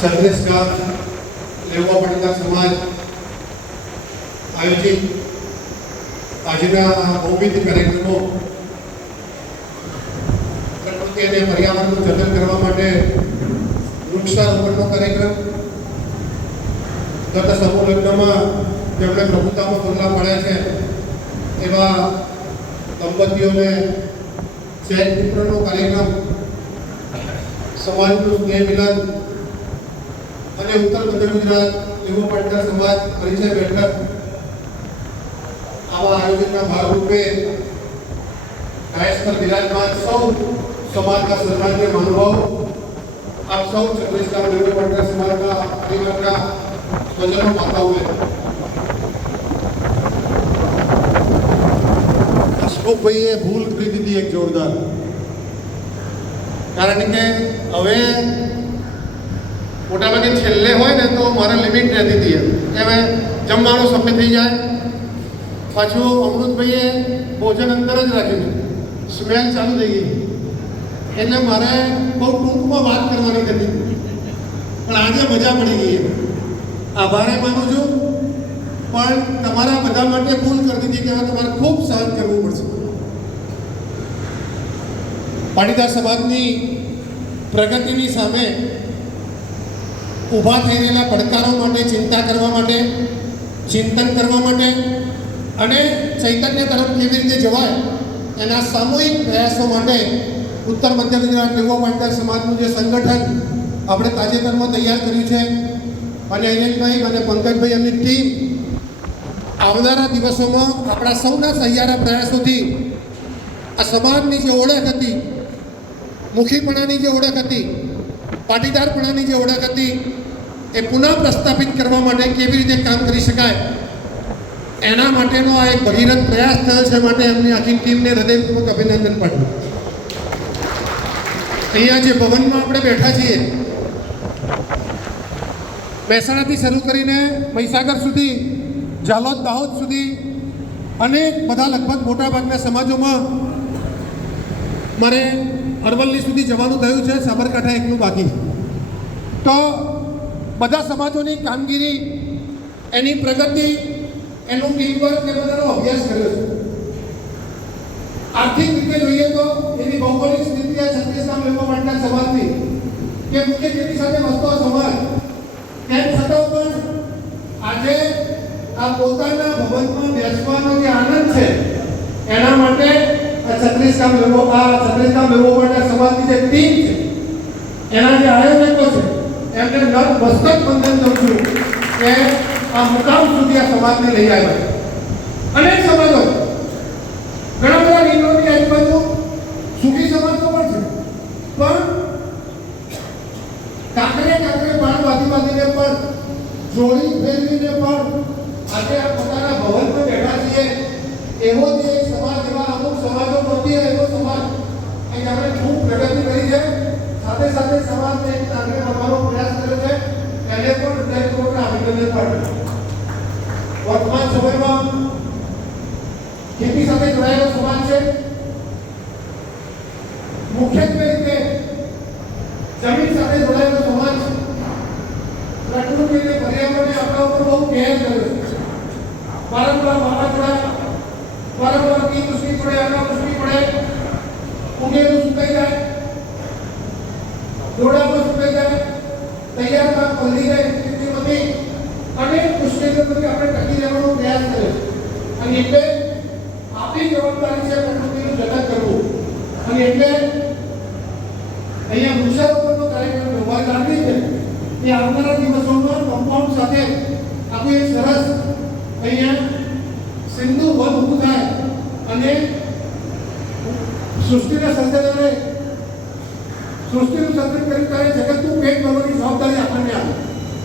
છત્રીસગામ લેવા પાટીદાર સમાજ આયોજિત આજના બહુવિધ કાર્યક્રમો પ્રકૃતિ અને પર્યાવરણનું જતન કરવા માટે વૃક્ષારોપણનો કાર્યક્રમ, ગત સમૂહ લગ્નમાં જેમણે પ્રભુતામાં ખુલ્લા પડ્યા છે એવા દંપતીઓને ચેક વિતરણનો કાર્યક્રમ, સમાજનું સ્નેહ મિલન અને ઉત્તર મધ્ય ગુજરાત લેવા પાટીદાર સમાજ પરિચય બેઠક આવા આયોજનના ભાગરૂપે ડાયસ પર બિરાજમાન સૌ સમાજના સન્માનીય મહાનુભાવો, આપ સૌ છત્રીસગામ લેવા પાટીદાર સમાજના પરિવારના સ્વજનો, માતાઓએ, અશોકભાઈએ ભૂલ કરી દીધી એક જોરદાર. કારણ કે હવે મોટાભાગે છેલ્લે હોય ને તો મારે લિમિટ રહેતી હતી કે હવે જમવાનો સમય થઈ જાય. પાછું અમૃતભાઈએ ભોજન અંદર જ રાખ્યું, સ્મેલ ચાલુ થઈ ગઈ, એટલે મારે બહુ ટૂંકમાં વાત કરવાની હતી, પણ આજે મજા પડી ગઈ. આભારે માનું છું, પણ તમારા બધા માટે ભૂલ કરી દીધી કે હવે તમારે ખૂબ સહન કરવું પડશે. પાટીદાર સમાજની પ્રગતિની સામે ઊભા થઈ રહેલા પડકારો માટે ચિંતા કરવા માટે, ચિંતન કરવા માટે અને ચૈતન્ય તરફ કેવી રીતે જવાય એના સામૂહિક પ્રયાસો માટે ઉત્તર મધ્ય ગુજરાત લેવા પાટીદાર સમાજનું જે સંગઠન આપણે તાજેતરમાં તૈયાર કર્યું છે અને અનિલભાઈ અને પંકજભાઈ એમની ટીમ આવનારા દિવસોમાં આપણા સૌના સહિયારા પ્રયાસોથી આ સમાજની જે ઓળખ હતી, મુખીપણાની જે ઓળખ હતી, પાટીદારપણાની જે ઓળખ હતી એ પુનઃ પ્રસ્થાપિત કરવા માટે કેવી રીતે કામ કરી શકાય એના માટેનો આ એક ભગીરથ પ્રયાસ થયો છે. માટે એમની આખી ટીમને હૃદયપૂર્વક અભિનંદન પાઠવું. અહીંયા જે ભવનમાં આપણે બેઠા છીએ, મહેસાણાથી શરૂ કરીને મહીસાગર સુધી, ઝાલોદ, દાહોદ સુધી અનેક બધા લગભગ મોટાભાગના સમાજોમાં મારે અરવલ્લી સુધી જવાનું થયું છે, સાબરકાંઠા એકનું બાકી. તો બધા સમાજોની કામગીરી, એની પ્રગતિ, એનું ટીમવર્ક એ બધાનો અભ્યાસ કર્યો છે. આર્થિક રીતે જોઈએ તો એની ભૌગોલિક સ્થિતિ આ છત્રીસગામ લેવા પાટીદાર સમાજની કે મુખ્ય ખેતી સાથે વસતો સમાજ, તેમ છતાં પણ આજે આ પોતાના ભવનમાં બેસવાનો જે આનંદ છે એના માટે છત્રીસગામ લેવા પાટીદાર સમાજની જે ટીમ છે, એના જે આયોજકો છે એમને નતમસ્તક વંદન કરું છું કે આ મુકામ સુધી આ સમાજને લઈ આવ્યા. અનેક સમાજો, ઘણા બધા નિર્ણયોની આજુબાજુ સુખી સમાજો પણ છે, પણ કાંકરે બાણ વાદીને પણ જોડી ફેરવીને પણ આજે આ પોતાના ભવનમાં બેઠા છીએ. એવો જે સમાજ, એવા અમુક સમાજો પ્રત્યે એવો સમાજ કે જેમણે ખૂબ પ્રગતિ કરી છે, સાથે સાથે સમાજને એક આગળ વધવાનો પ્રયાસ કર્યો છે, એને પણ હૃદયપૂર્વક અભિનંદન પાઠવું. વર્તમાન સમયમાં ખેતી સાથે જોડાયેલો સમાજ છે. મુખ્યત્વે રીતે જમીન સાથે જોડાયેલો સમાજ છે. પ્રકૃતિ અને પર્યાવરણને આપણા ઉપર બહુ કેર કર્યો છે. વારંવાર વાવાઝોડા, વારંવાર અતિવૃષ્ટિ પડે, અનાવૃષ્ટિ પડે, ઉગેલું સુકાઈ જાય, જોડામાં સુકાઈ જાય, તૈયાર પાક પલળી જાય, સ્થિતિમાંથી અનેક મુશ્કેલીઓમાંથી આપણે ટકી રહેવાનો પ્રયાસ કર્યો છે. અને એટલે આપણી જવાબદારી છે પ્રકૃતિનું જતન કરવું. અને એટલે અહીંયા વૃક્ષારોપણનો કાર્યક્રમ વ્યવહાર લાગણી છે એ આવનારા દિવસોમાં કમ્પાઉન્ડ સાથે આખું એક સરસ અહીંયા સિંધુ વન ઊભું થાય અને સૃષ્ટિના સર્જનને, સૃષ્ટિનું સર્જન કરી ત્યારે જગતનું પેટ ભરવાની જવાબદારી આપણને આપે.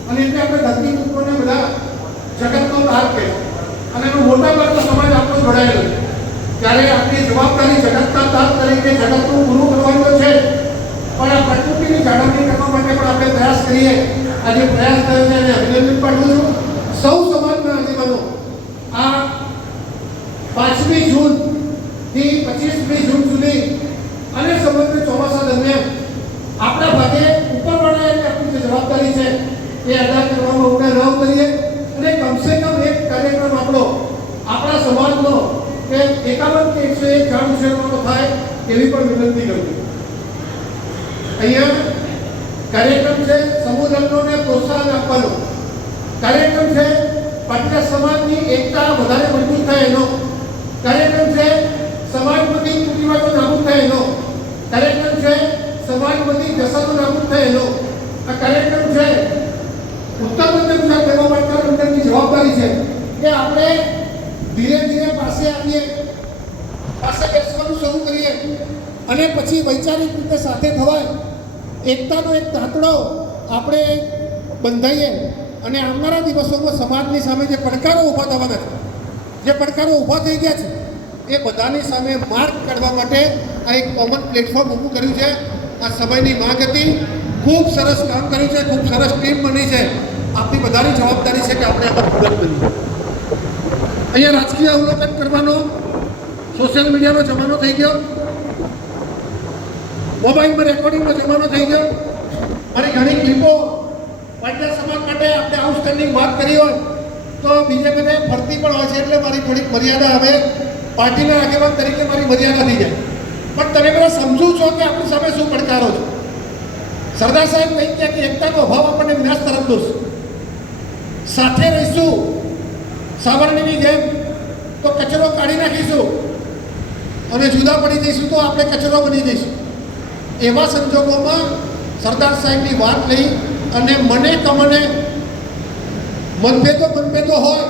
અને એટલે આપણે ધરતી પુત્રોને બધા જગતનો તાર કહે અને એનો મોટા ભાગનો સમાજ આપણો જોડાયેલો છે. ત્યારે આપણી જવાબદારી જગતના તાર તરીકે જગતનું પૂરું કરવાનું છે, પણ આ પ્રકૃતિની જાળવણી કરવા માટે પણ આપણે પ્રયાસ કરીએ. આજે પ્રયાસ થયો છે અને અભિનંદન પાઠવું છું સૌ સમાજના આગેવાનો. આ 5મી જૂન થી 25મી જૂન સુધી અને સમગ્ર ચોમાસા દરમિયાન આપણા ભાગે ઉપરવાળાએ આપણી જે જવાબદારી છે એ અદા કરવામાં ઉભા ન કરીએ અને કમસે કમ એક કાર્યક્રમ આપણો આપણા સમાજનો કે 51 કે 101 ઝાડ ઉછેરવાનો થાય એવી પણ વિનંતી કરું છું. અહીંયા કાર્યક્રમ છે સમુદાયને પ્રોત્સાહન આપવાનો કાર્યક્રમ છે, પાટીદાર સમાજની એકતા વધારે મજબૂત થાય એનો કાર્યક્રમ છે, સમાજમાંથી કુટીવાદો નાબૂદ થાય એનો કાર્યક્રમ છે, સમાજમાંથી જસાનો નાબૂદ થાય એનો આ કાર્યક્રમ છે. ઉત્તર મધ્ય ગુજરાત સેવા મંડળની જવાબદારી છે કે આપણે ધીરે ધીરે પાસે આવીએ, પાસે બેસવાનું શરૂ કરીએ અને પછી વૈચારિક રીતે સાથે થવાય, એકતાનો એક તાંતણો આપણે બંધાઈએ અને આવનારા દિવસોમાં સમાજની સામે જે પડકારો ઊભા થવાના છે, જે પડકારો ઊભા થઈ ગયા છે એ બધાની સામે માર્ગ કાઢવા માટે આ એક કોમન પ્લેટફોર્મ ઊભું કર્યું છે. આ સમયની માંગ હતી, ખૂબ સરસ કામ કર્યું છે, ખૂબ સરસ ટીમ બની છે. આપણી બધાની જવાબદારી છે કે આપણે આમાં પૂરક બનીએ. અહીંયા રાજકીય અવલોકન કરવાનો સોશિયલ મીડિયાનો જમાનો થઈ ગયો, મોબાઈલમાં રેકોર્ડિંગનો જમાનો થઈ ગયો. મારી ઘણી ક્લિપો પાટીદાર સમાજ માટે આપણે આઉટસ્ટેન્ડિંગ વાત કરી હોય તો બીજે બધે ફરતી પણ હોય છે, એટલે મારી થોડીક મર્યાદા હવે પાર્ટીના આગેવાન તરીકે મારી મર્યાદા થઈ જાય. પણ તમે બધા સમજો છો કે આપણી સામે શું પડકારો છે. સરદાર સાહેબ કહી ગયા કે એકતાનો અભાવ આપણને વિનાશ તરફ દોરશે. સાથે રહીશું સાવરણીની જેમ તો કચરો કાઢી નાખીશું અને જુદા પડી જઈશું તો આપણે કચરો બની જઈશું. એવા સંજોગોમાં સરદાર સાહેબની વાત લઈ અને મને તમને મનભેદો હોય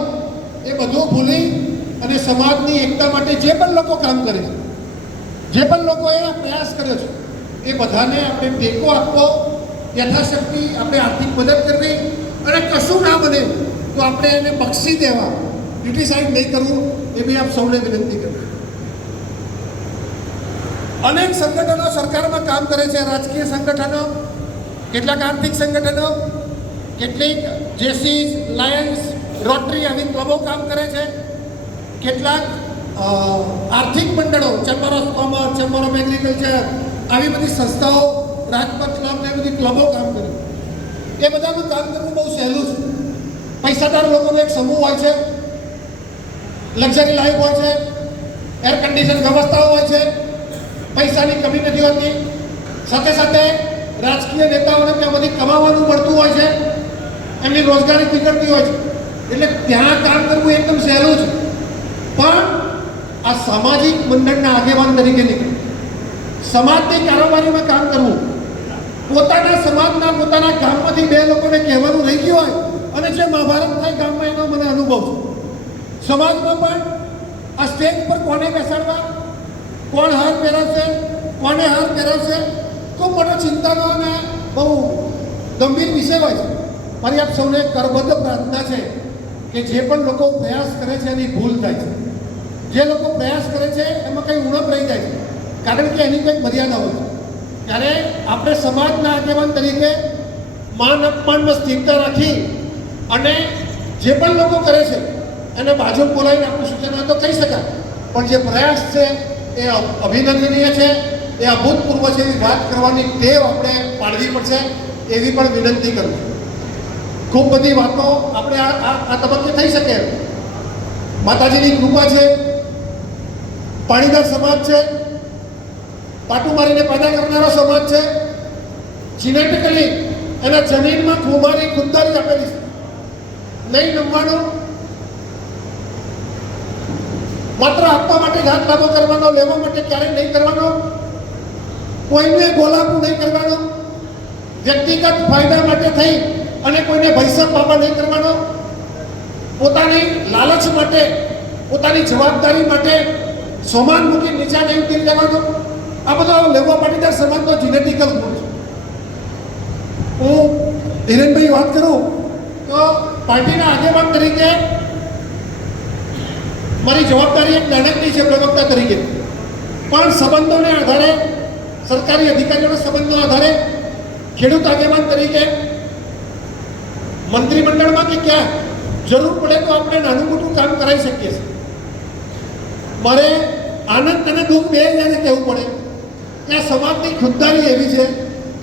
એ બધું ભૂલી અને સમાજની એકતા માટે જે પણ લોકો કામ કરે છે, જે પણ લોકોએ પ્રયાસ કર્યો છે એ બધાને આપણે ટેકો આપવો, યથાશક્તિ આપણે આર્થિક મદદ કરવી અને કશું ના બને તો આપણે એને બક્ષી દેવા, ક્રિટિસાઇઝ નહીં કરવું, એ બી આપ સૌને વિનંતી કરવી. અનેક સંગઠનો સરકારમાં કામ કરે છે, રાજકીય સંગઠનો, કેટલાક આર્થિક સંગઠનો, કેટલીક જેસીસ, લાયન્સ, રોટરી આવી ક્લબો કામ કરે છે, કેટલાક આર્થિક મંડળો, chamber of commerce, chamber of agriculture, આવી બધી સંસ્થાઓ, રાજપથ ક્લબ ને બધી ક્લબો કામ કરે. એ બધાનું કામ કરવું બહુ સહેલું છે. પૈસાદાર લોકોનો એક સમૂહ હોય છે, લક્ઝરી લાઈફ હોય છે, એર કન્ડિશન વ્યવસ્થાઓ હોય છે, પૈસાની કમી નથી હોતી, સાથે સાથે રાજકીય નેતાઓને ત્યાં બધી કમાવાનું મળતું હોય છે, એમની રોજગારી નીકળતી હોય છે, એટલે ત્યાં કામ કરવું એકદમ સહેલું છે. પણ આ સામાજિક મંડળના આગેવાન તરીકે નીકળે, સમાજની કારોબારીમાં કામ કરવું, પોતાના સમાજના પોતાના ગામમાંથી બે લોકોને કહેવાનું રહી ગયું હોય અને જે મહાભારત થાય ગામમાં એનો મને અનુભવ છે. સમાજમાં પણ આ સ્ટેજ પર કોને બેસાડવા, કોણ હાર પહેરાવશે, કોને હાર પહેરાવશે, ખૂબ મોટો ચિંતાનો અને બહુ ગંભીર વિષય હોય છે. મારી આપ સૌને કરબદ્ધ પ્રાર્થના છે કે જે પણ લોકો પ્રયાસ કરે છે એની ભૂલ થાય છે. જે લોકો પ્રયાસ કરે છે એમાં કંઈ ઉણપ રહી જાય છે, કારણ કે એની કંઈક મર્યાદા હોય છે. ત્યારે આપણે સમાજના આગેવાન તરીકે માન અપમાનમાં સ્થિરતા રાખી અને જે પણ લોકો કરે છે એને બાજુ બોલાવીને આપણું સૂચન હોય તો કહી શકાય, પણ જે પ્રયાસ છે એ અભિનંદનીય છે, એ અભૂતપૂર્વ છે, એવી વાત કરવાની ટેવ આપણે પાડવી પડશે, એવી પણ વિનંતી કરું. ખૂબ બધી વાતો આપણે આ તબક્કે થઈ શકે. માતાજીની કૃપા છે, પાટીદાર સમાજ છે, પાટું મારીને પેદા કરનારો સમાજ છે, જીનેટિકલી એના જમીનમાં ખુમારી ખુદદારી આપેલી છે. નહીં નમવાનું, માત્ર આપવા માટે ઘાત લાભો કરવાનો, લેવા માટે ક્યારેય નહીં કરવાનો, કોઈને ગોલાપું નહીં કરવાનો, વ્યક્તિગત ફાયદા માટે થઈ અને કોઈને ભૈસક બાબા નહીં કરવાનો, પોતાની લાલચ માટે, પોતાની જવાબદારી માટે સોમાન મૂકી નીચા નહીં ઉતરી જવાનો. આ બધો લેવા પાટીદાર સમાજનો જીનેટિકલ ગુણ છે. હું ધીરેનભાઈ વાત કરું તો પાર્ટીના આગેવાન તરીકે મારી જવાબદારી એક નાનકડી છે પ્રવક્તા તરીકે, પણ સંબંધોને આધારે, સરકારી અધિકારીઓના સંબંધોના આધારે ખેડૂત આગેવાન તરીકે મંત્રીમંડળમાં કે ક્યાં જરૂર પડે તો આપણે નાનું મોટું કામ કરાવી શકીએ છીએ. મારે આનંદ અને દુઃખ બે જણે કહેવું પડે કે આ સમાજની ખુદદારી એવી છે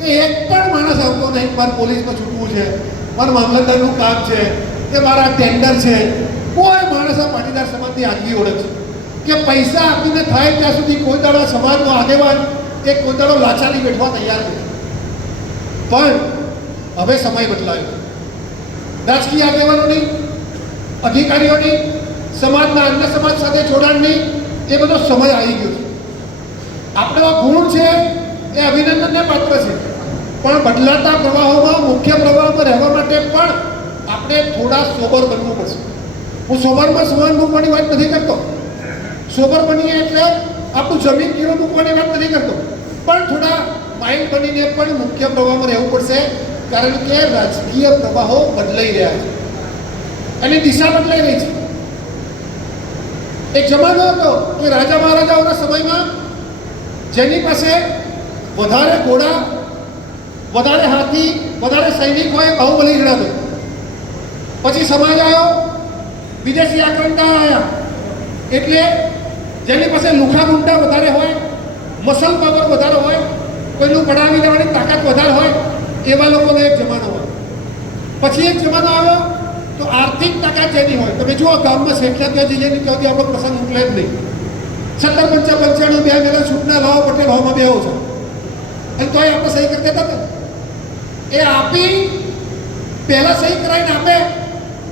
કે એક પણ માણસ આવતો નહીં મારે પોલીસમાં છૂટવું છે, મારા મામલતદારનું કામ છે કે મારા ટેન્ડર છે, કોઈ માણસ આ પાટીદાર સમાજની આગવી ઓળખ છે કે પૈસા આપીને થાય ત્યાં સુધી કોઈ દાડો સમાજનો આગેવાન કે કોઈ દાડો લાચારી બેઠવા તૈયાર નથી. પણ હવે સમય બદલાયો. રાજકીય આગેવાનોની, અધિકારીઓની, સમાજના અન્ય સમાજ સાથે જોડાણની એ બધો સમય આવી ગયો છે. આપણો ગુણ છે એ અભિનંદનને પાત્ર છે, પણ બદલાતા પ્રવાહોમાં, મુખ્ય પ્રવાહમાં રહેવા માટે પણ આપણે થોડા સોબર બનવું પડશે. હું સોબરમાં સમાન મૂકવાની વાત નથી કરતો. સોબર બનીએ એટલે આપણું જમીન ગીરો મૂકવાની વાત નથી કરતો, પણ થોડા માઇન્ડ બનીને પણ મુખ્ય પ્રવાહમાં રહેવું પડશે. કારણ કે રાજકીય પ્રવાહો બદલાઈ રહ્યા છે અને દિશા બદલાઈ રહી છે. એક જમાનો હતો કે રાજા મહારાજાઓના સમયમાં જેની પાસે વધારે ઘોડા, વધારે હાથી, વધારે સૈનિક હોય, બાહુબલી ગણાતો. પછી સમાજ આવ્યો, વિદેશી આક્રમણકાર આવ્યા, એટલે જેની પાસે લુખા ગુંડા વધારે હોય, મસલ પાવર વધારે હોય, કોઈનું પડાવી લેવાની તાકાત વધારે હોય, એવા લોકોનો એક જમાનો હોય. પછી એક જમાનો આવ્યો તો આર્થિક તાકાત જેની હોય, તમે જુઓ ગામમાં શેઠિયા ત્યાં જઈએ ને ત્યાંથી આપણો પ્રસંગ મોકલે જ નહીં. 1795 બે મેળા છૂટના લાવો પટેલ હોવામાં બે છે અને તોય આપણે સહી કરી દેતા હતા. એ આપી પહેલાં સહી કરાવીને આપે,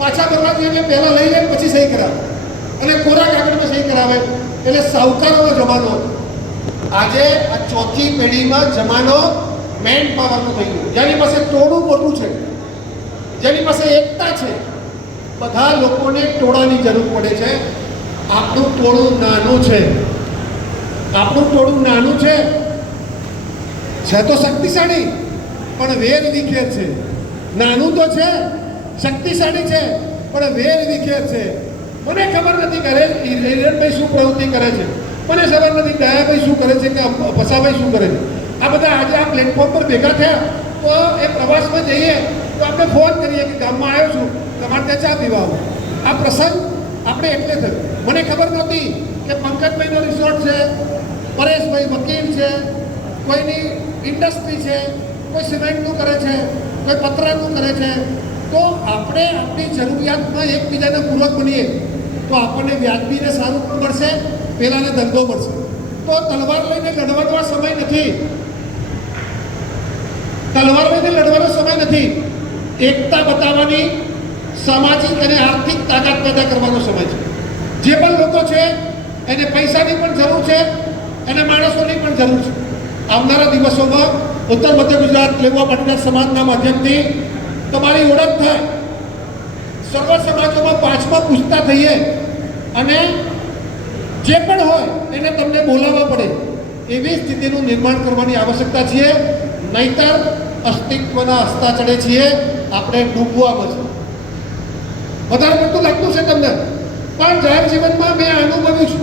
પાછા ભરવા એટલે પહેલાં લઈ લે પછી સહી કરાવે અને કોરા કાગળમાં સહી કરાવે. એટલે સાહુકારોનો જમાનો. આજે આ ચોથી પેઢીમાં જમાનો મેન પાવરનો થઈ ગયો. જેની પાસે ટોળું મોટું છે, જેની પાસે એકતા છે, બધા લોકોને ટોળાની જરૂર પડે છે. આપણું ટોળું નાનું છે, આપણું ટોળું નાનું છે તો શક્તિશાળી, પણ વેર વિખેર છે. નાનું તો છે, શક્તિશાળી છે, પણ વેર વિખેર છે. મને ખબર નથી કરે હિરેનભાઈ શું પ્રવૃત્તિ કરે છે, મને ખબર નથી દયાભાઈ શું કરે છે કે પસાભાઈ શું કરે છે. આ બધા આજે આ પ્લેટફોર્મ પર ભેગા થયા તો એ પ્રવાસમાં જઈએ તો આપણે ફોન કરીએ કે ગામમાં આવ્યો છું, તમારે ત્યાં ચા પીવા આવો. આ પ્રસંગ આપણે એટલે થયો. મને ખબર નહોતી કે પંકજભાઈનો રિસોર્ટ છે, પરેશભાઈ વકીલ છે, કોઈની ઇન્ડસ્ટ્રી છે, કોઈ સિમેન્ટનું કરે છે, કોઈ પતરાનું કરે છે. તો આપણે આપણી જરૂરિયાતમાં એકબીજાને પૂરક બનીએ તો આપણને વ્યાજબીને સારું પણ મળશે, પેલાને ધંધો મળશે. તો તલવાર લઈને લડવાનો આ સમય નથી. તલવાર લઈને લડવાનો સમય નથી. એકતા બતાવવાની, સામાજિક અને આર્થિક તાકાત પેદા કરવાનો સમય છે. જે પણ લોકો છે એને પૈસાની પણ જરૂર છે, એને માણસોની પણ જરૂર છે. આવનારા દિવસોમાં ઉત્તર મધ્ય ગુજરાત લેવા પાટીદાર સમાજના માધ્યમથી તમારી ઓળખ થાય, સર્વ સમાજોમાં 5મા પૂછતા થઈએ અને જે પણ હોય એને તમને બોલાવવા પડે એવી સ્થિતિનું નિર્માણ કરવાની આવશ્યકતા છે. નહીતર અસ્તિત્વના હસ્તા ચડે છીએ, આપણે ડૂબવામાં છે. વધારે પડતું લાગતું છે તમને, પણ જાહેર જીવનમાં મેં અનુભવ્યું છું.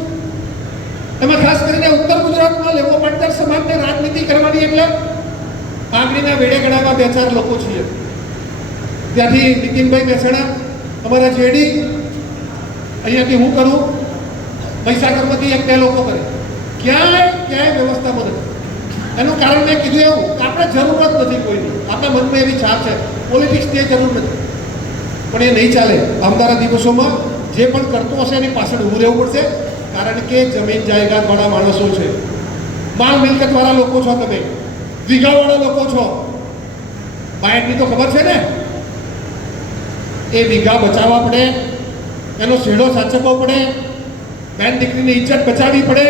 એમાં ખાસ કરીને ઉત્તર ગુજરાતમાં લેવો પાટીદાર સમાજને રાજનીતિ કરવાની એટલે આંગળીના વેડે ગણાવા 2-4 લોકો છીએ. ત્યાંથી નીતિનભાઈ મહેસાણા, અમારા જેડી, અહીંયાથી હું કરું, મહીસાગરમાંથી 1-2 લોકો કરે. ક્યાંય વ્યવસ્થામાં નથી. એનું કારણ મેં કીધું એવું કે આપણે જરૂરત નથી કોઈની. આપણા મનમાં એવી છાપ છે પોલિટિક્સની જરૂર નથી, પણ એ નહીં ચાલે. આવનારા દિવસોમાં જે પણ કરતો હશે એની પાછળ ઊભું રહેવું પડશે. કારણ કે જમીન જાયદાદવાળા માણસો છે, માલ મિલકતવાળા લોકો છો, તમે વીઘાવાળા લોકો છો. બાયડની તો ખબર છે ને, એ વીઘા બચાવવા પડે, એનો શેડો સાચવવો પડે, બેન દીકરીની ઇજ્જત બચાવવી પડે.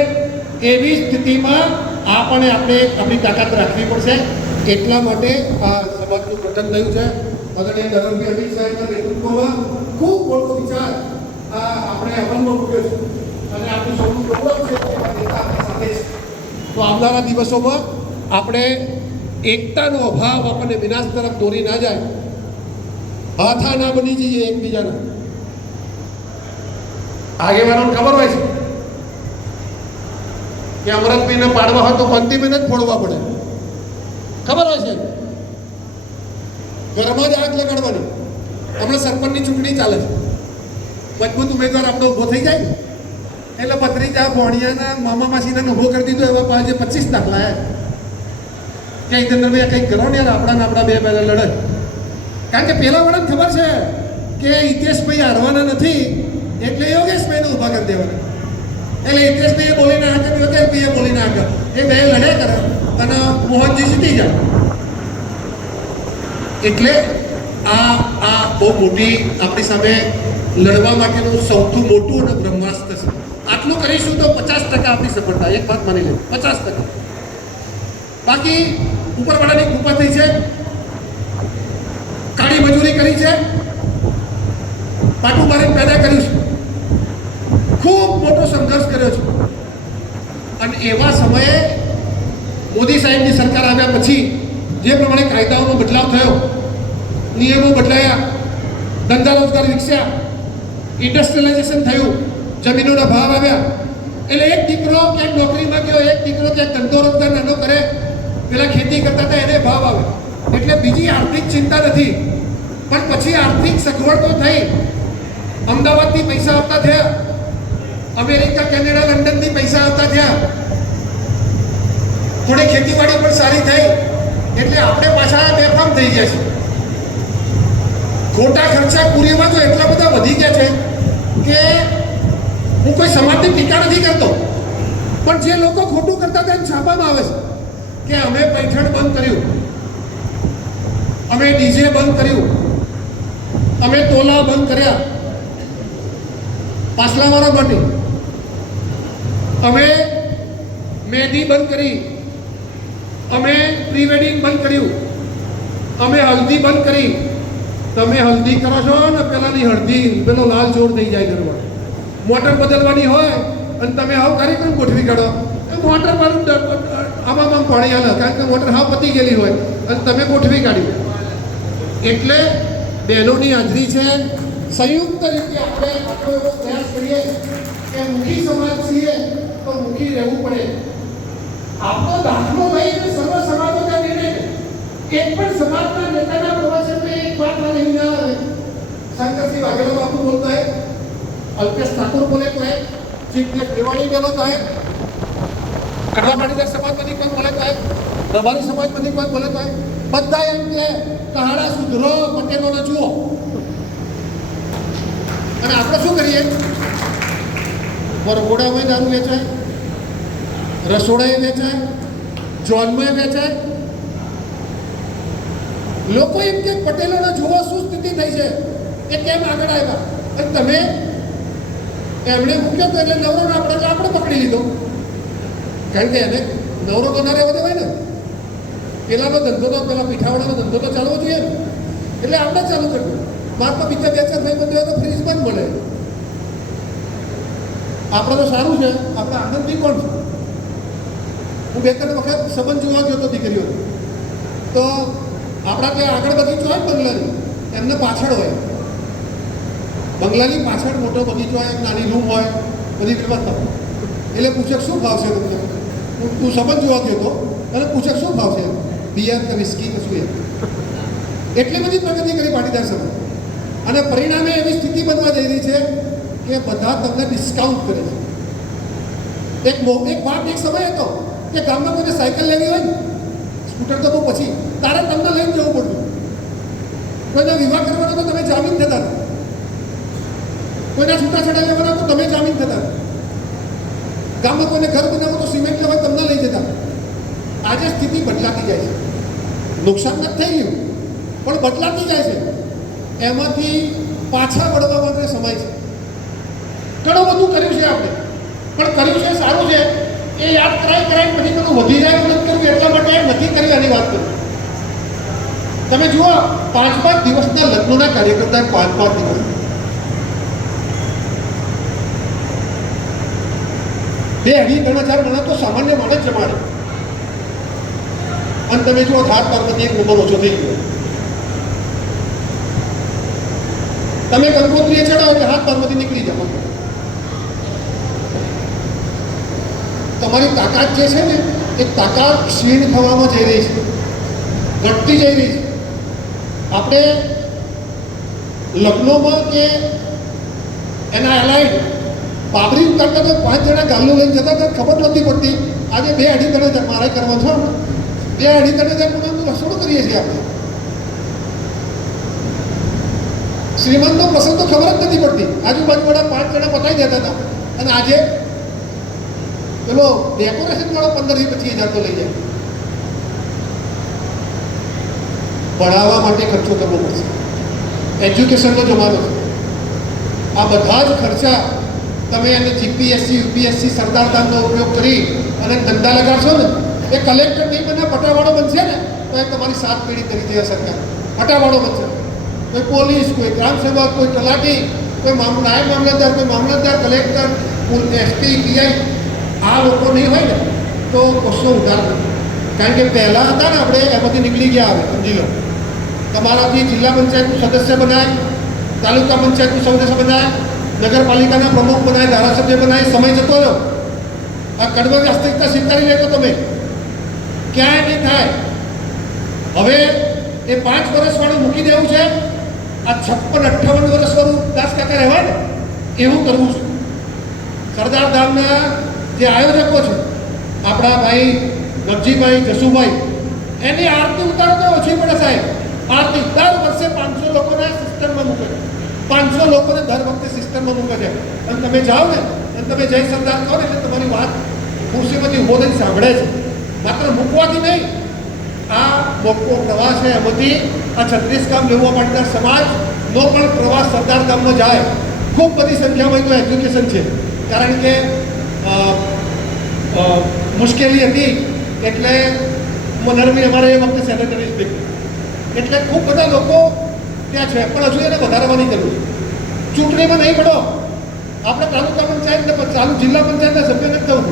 એવી સ્થિતિમાં આપણે આપણી તાકાત રાખવી પડશે. એટલા માટે આ સમાજનું ગઠન થયું છે. આદરણીય ધરમભાઈ અમિત સાહેબના નેતૃત્વમાં ખૂબ મોટો વિચાર આપણે અમલમાં મૂક્યો છે અને આપણું સૌનું ગૌરવ છે કે નેતા આપણી સાથે છે. તો આવનારા દિવસોમાં આપણે એકતાનો અભાવ આપણને વિનાશ તરફ દોરી ના જાય, હાથા ના બની જઈએ એકબીજાના. આગેવાનોને ખબર હોય છે કે અમરતભાઈને પાડવા હોય તો પંક્તિભાઈને જ ફોડવા પડે, ખબર હોય છે. ઘરમાં જ આગ લગાડવાની. હમણાં સરપંચની ચૂંટણી ચાલે છે, મજબૂત ઉમેદવાર આપણો ઊભો થઈ જાય એટલે ભત્રીજા ભોણિયાના મામા માસીને ઊભો કરી દીધો. એવા પાસે 25 દાખલા કે હિતેન્દ્રભાઈ કંઈક કરો ને યાર, આપણા બે લડત. કારણ કે પેલા વાળાને ખબર છે કે હિતેશભાઈ હારવાના નથી, એટલે યોગેશભાઈને ઊભા કરી દેવાના. એટલે હિતેશભાઈએ બોલીને આગળ, યોગેશભાઈએ બોલીને આગળ, એ બે લડ્યા કરે અને મોહનજી જીતી જાય. એટલે આ બહુ મોટી આપણી સામે લડવા માટેનું સૌથી મોટું અને બ્રહ્માસ્ત્ર છે. આટલું કરીશું તો 50% આપણી સફળતા. એક વાત માની લે, 50%. બાકી ઉપરવાળાની કૃપા થઈ છે, કાળી મજૂરી કરી છે, પાટું મારીને પેદા કર્યું છે, ખૂબ મોટો સંઘર્ષ કર્યો છે. અને એવા સમયે મોદી સાહેબની સરકાર આવ્યા પછી જે પ્રમાણે કાયદાઓનો બદલાવ થયો, નિયમો બદલાયા, ધંધા રોજગાર વિકસ્યા, ઇન્ડસ્ટ્રીયલાઇઝેશન થયું, જમીનોના ભાવ આવ્યા, એટલે એક દીકરો ક્યાંક નોકરીમાં ગયો, એક દીકરો ક્યાંક ધંધો રોજગાર નાનો કરે, પેલા ખેતી કરતા હતા એને ભાવ આવે, એટલે બીજી આર્થિક ચિંતા નથી. પણ પછી આર્થિક સગવડ તો થઈ. અમદાવાદથી પૈસા આવતા થયા, અમેરિકા, કેનેડા, લંડનથી પૈસા આવતા થયા, થોડી ખેતીવાડી પણ સારી થઈ, એટલે આપણે પાછા બેફામ થઈ ગયા છે. ખોટા ખર્ચા કુરિયરમાં તો એટલા બધા વધી ગયા છે કે હું કોઈ સમાજની ટીકા નથી કરતો, પણ જે લોકો ખોટું કરતા હતા એને છાપવામાં આવે છે કે અમે પૈઠણ બંધ કર્યું, અમે ડીજે બંધ કર્યું, અમે તોલા બંધ કર્યા પાછલાવાળા માટે, અમે મહેંદી બંધ કરી, અમે પ્રી વેડિંગ બંધ કર્યું, અમે હલ્દી બંધ કરી. તમે હલ્દી કરો છો ને પેલાની હળદી પેલો લાલ જોર થઈ જાય ઘરમાં. મોટર બદલવાની હોય અને તમે હાવ કાર્યક્રમ ગોઠવી કાઢો, મોટર મારું આમાં પાણી હાલે, કારણ કે મોટર હાવ પતી ગયેલી હોય અને તમે ગોઠવી કાઢ્યું. એટલે બહેનોની હાજરી છે. સંયુક્ત રીતે આપણે આટલો એવો પ્રયાસ કરીએ કે મુખી સમાજ છીએ તો મુખી રહેવું પડે. આપણો દાખલો લઈને સર્વ સમાજોના નિર્ણય, એક પણ સમાજના નેતાના પ્રવચનમાં એક વાત મને નહીં આવે. શંકરસિંહ વાઘેલા બાપુ બોલતા હે, અલ્પેશ ઠાકોર બોલે તો હે, ચીફ દિવાળી બોલો તો હે, કડવા પાટીદાર સમાજમાંથી કોઈ બોલે તો હે, રબારી સમાજમાંથી કોઈ બોલે તો હે, બધા એમ કે કહાડા સુધરો, પટેલોને જુઓ. અને આપણે શું કરીએ? વરઘોડામાં દારૂ વેચાય, રસોડાએ વેચાય, જોનમાં વેચાય. લોકો એમ કે પટેલોને જુઓ શું સ્થિતિ થઈ છે, એ કેમ આગળ આવ્યા. અને તમે એમણે મૂક્યો તો એટલે નવરો ના આપણે પકડી લીધો. કારણ કે એને નવરો તો ના રહેવા દેવાય ને. પેલાનો ધંધો તો પેલા પીઠાવાળાનો ધંધો તો ચાલવો જોઈએ ને, એટલે આપણે ચાલુ કર્યું. માર તો બીજા 2-4 ભાઈ બંધ હોય તો ફ્રીજ પણ મળે. આપણે તો સારું છે, આપણે આનંદથી કોણ છે. હું 2-3 વખત સંબંધ જોવા ગયો હતો દીકરીઓ, તો આપણા ત્યાં આગળ બગીચો હોય બંગલાની, એમને પાછળ હોય, બંગલાની પાછળ મોટો બગીચો હોય, નાની રૂમ હોય, બધી વ્યવસ્થા. એટલે પૂછે શું ભાવ છે તમને? તું સંબંધ જોવા ગયો હતો અને પૂછે શું ભાવ છે, બિયર કે વિસ્કી કે શું? એટલી બધી પ્રગતિ કરી પાટીદાર સમાજ. અને પરિણામે એવી સ્થિતિ બનવા જઈ રહી છે કે બધા તમને ડિસ્કાઉન્ટ કરે છે. એક વાત એક સમય હતો કે ગામમાં કોઈને સાયકલ લેવી હોય ને, સ્કૂટર તો બહુ પછી, તારે તમને લઈને જવું પડતું. કોઈને વિવાહ કરવાનો તો તમે જામીન થતા હતા, કોઈના છૂટાછેડા લેવાના તો તમે જામીન થતા હતા, ગામમાં કોઈને ઘર બનાવવું તો સિમેન્ટ લેવા તમને લઈ જતા. આજે સ્થિતિ બદલાતી જાય છે. નુકસાન નથી થઈ ગયું પણ બદલાતી જાય છે. એમાંથી પાછા વળવા માટે સમય છે. ઘણું બધું કર્યું છે આપણે, પણ કર્યું છે સારું છે એ યાદ કરાય પછી બધું વધી જાય નથી કરવું, એટલા માટે નથી કર્યું એની વાત કરું. તમે જુઓ 5-5 દિવસના લગ્નોના કાર્યકર્તા, 5-5 દિવસ. બે 2.5 ગણા તો સામાન્ય માણસ જમાડે. અને તમે જુઓ હાથ પાર્વતી 1 નંબર ઓછો થઈ ગયો. તમે કંકોત્રીએ ચડાવો એટલે હાથ પાર્વતી નીકળી જાવ. તમારી તાકાત જે છે ને એ તાકાત ક્ષીણ થવામાં જઈ રહી છે, ઘટતી જઈ રહી છે. આપણે લગ્નોમાં કે એના એલાઇડ બાબરી ઉતારતા તો 5 જણા ગામનું લઈને જતા હતા, ખબર નથી પડતી. આજે 2-2.5 હજાર મારે કરવા છો, 2-2.5 હજાર ગુનાનું રસોડું કરીએ છીએ આપણે. શ્રીમંતનો પ્રસંગ તો ખબર જ નથી પડતી. આજુબાજુવાળા 5 જણા પતાવી દેતા હતા અને આજે પેલો ડેકોરેશન વાળો 15,000 થી 25,000 તો લઈ જાય. ભણાવવા માટે ખર્ચો કરવો પડશે. એજ્યુકેશનનો જમાનો છે. આ બધા જ ખર્ચા તમે એને જીપીએસસી યુપીએસસી સરદારદાનનો ઉપયોગ કરી અને ધંધા લગાડશો ને, એ કલેક્ટર નહીં બને પટાવાળો બનશે ને તો એ તમારી 7 પેઢી કરી દે સરકાર. પટાવાળો બનશે. કોઈ પોલીસ, કોઈ ગ્રામ સેવક, કોઈ તલાટી, કોઈ નાયબ મામલતદાર, કોઈ મામલતદાર, કલેક્ટર, એસપી, પીઆઈ, આ લોકો નહીં હોય ને તો કશો ઉધાર નથી. કારણ કે પહેલાં હતા ને આપણે એમાંથી નીકળી ગયા. આવે સમજી લો, તમારાથી જિલ્લા પંચાયતનું સદસ્ય બનાય, તાલુકા પંચાયતનું સદસ્ય બનાય, નગરપાલિકાના પ્રમુખ બનાય, ધારાસભ્ય બનાય, સમય જતો રહ્યો. આ કડવા વાસ્તવિકતા સ્વીકારી લેતો તમે, ક્યાંય નહીં થાય. હવે એ 5 વર્ષવાળું મૂકી દેવું છે, આ 56-58 વર્ષવાળું દાસ કાકા રહેવાય ને એવું કરવું છે. સરદાર ધામના જે આયોજકો છે આપણા ભાઈ નવજીભાઈ, જસુભાઈ, એની આરતી ઉતારો તો ઓછી પડે સાહેબ. આરતી દર વર્ષે 500 લોકોને સિસ્ટમમાં મૂકે છે. 500 લોકોને દર વખતે સિસ્ટમમાં મૂકે છે. અને તમે જાઓ ને અને તમે જય સરદાર કહો ને એટલે તમારી વાત ખુરશીમાંથી ઉભો થઈને સાંભળે છે. માત્ર મૂકવાથી નહીં, આ મોકો પ્રવાસ છે એમાંથી આ 36 ગામ લેવા પાટીદાર સમાજનો પણ પ્રવાસ સરદાર ધામમાં જાય. ખૂબ બધી સંખ્યામાં તો એજ્યુકેશન છે. કારણ કે મુશ્કેલી હતી એટલે નરમી અમારે એ વખતે સેનેટરી સ્પીક એટલે ખૂબ બધા લોકો ત્યાં છે. પણ હજુ એને વધારવાની જરૂર છે. ચૂંટણીમાં નહીં પડો, આપણે તાલુકા પંચાયત ને ચાલુ જિલ્લા પંચાયતના સભ્યને જ થવું.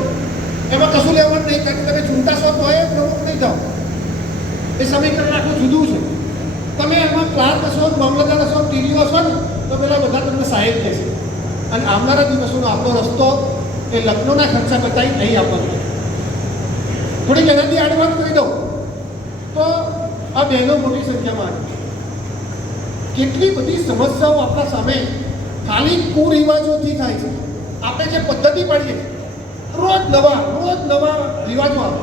એમાં કશું લેવાનું નહીં. કારણ કે તમે ચૂંટાશો તો એ પ્રમુખ નહીં થાવ. એ સમીકરણ આખું જુદું છે. તમે એમાં ક્લાર્ક હશો, મામલતદાર હશો, ટીડીઓ હશો ને તો પેલા બધા તમને સાહેબ કહેશે. અને આવનારા દિવસોનો આપણો રસ્તો એ લગ્નોના ખર્ચા બતાવી નહીં આપવાનો. થોડીક એનાથી આડવાન કરી દઉં તો આ બહેનો મોટી સંખ્યામાં આવી. કેટલી બધી સમસ્યાઓ આપણા સામે ખાલી કુરિવાજોથી થાય છે. આપણે જે પદ્ધતિ પાડીએ રોજ નવા રિવાજો આવે.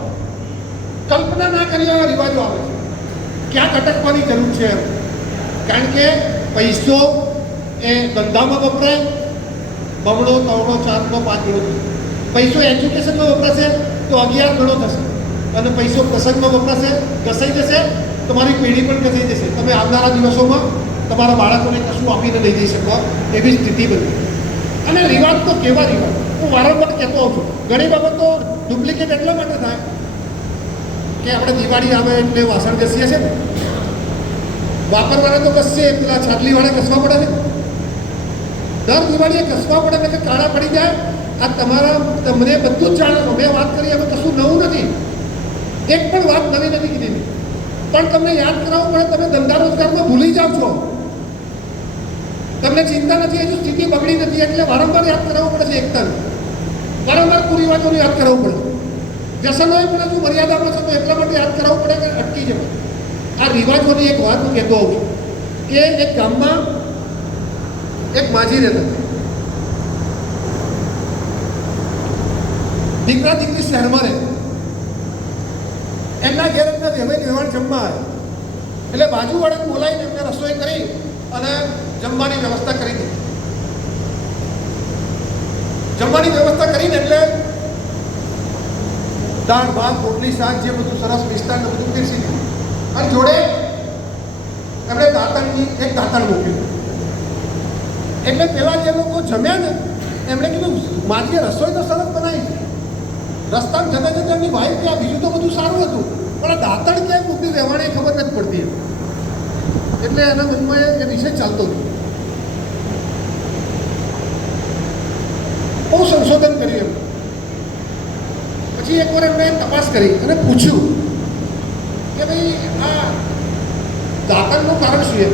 કલ્પના ના કરી એવા રિવાજો આવે છે. ક્યાંક અટકવાની જરૂર છે. કારણ કે પૈસો એ ધંધામાં વપરાય, બમણો, 3, 4, 5 ગણો થશે. પૈસો એજ્યુકેશનમાં વપરાશે તો 11 ગણો થશે. અને પૈસો પ્રસંગમાં વપરાશે, ઘસાઈ જશે, તમારી પેઢી પણ ઘસાઈ જશે. તમે આવનારા દિવસોમાં તમારા બાળકોને કશું આપીને લઈ જઈ શકો એવી સ્થિતિ બની. અને રિવાજ તો કેવા રિવાજ, હું વારંવાર કહેતો હોઉં છું. ઘણી બાબતો ડુપ્લિકેટ એટલા માટે થાય કે આપણે દિવાળી આવે એટલે વાસણ ઘસીએ છીએ ને, વાપરવાના તો ઘસશે, પેલા છાટલીવાળા ઘસવા પડે ને. દર દિવાળીએ ઘસવા પડે એટલે કાળા પડી જાય. આ તમને બધું જ જાણો છો. મેં વાત કરી એમાં કશું નવું નથી. એક પણ વાત નવી નથી કીધી. પણ તમને યાદ કરાવવું પડે. તમે ધંધા રોજગારમાં ભૂલી જાઓ છો. તમને ચિંતા નથી, હજુ સ્થિતિ બગડી નથી એટલે વારંવાર યાદ કરાવવું પડે છે. એકતાને વારંવાર કુરિવાજોને યાદ કરાવવું પડે. વ્યસનોએ પણ હજુ મર્યાદામાં છે તો એટલા માટે યાદ કરાવવું પડે કે અટકી જવાય. આ રિવાજોની એક વાત હું કહેતો હોઉં છું કે એક ગામમાં એક માજી રહેતા. દીકરા દીકરી શહેરમાં રહે. એમના ઘેર એમના વ્યવહાર જમવા આવે એટલે બાજુવાળાને બોલાવીને એમને રસોઈ કરી અને જમવાની વ્યવસ્થા કરી દીધી. જમવાની વ્યવસ્થા કરીને એટલે દાળ, ભાત, રોટલી, શાક જે બધું સરસ મિષ્ટાન બધું પીરસી દીધું. અને જોડે એમણે એક દાંતણ મૂક્યું. એટલે પેલા જે લોકો જમ્યા ને એમણે કીધું મારીએ રસોઈ તો સરસ બનાવી છે. રસ્તામાં જતા જતા એમની વાઈફ કે આ બીજું તો બધું સારું હતું પણ આ દાંતણ ક્યાંય મૂકી રહેવાને ખબર નથી પડતી. એટલે એના મનમાં એ વિષય ચાલતો હતો. બહુ સંશોધન કર્યું. પછી એકવાર એમણે તપાસ કરી અને પૂછ્યું કે ભાઈ આ દાંતણનું કારણ શું એમ.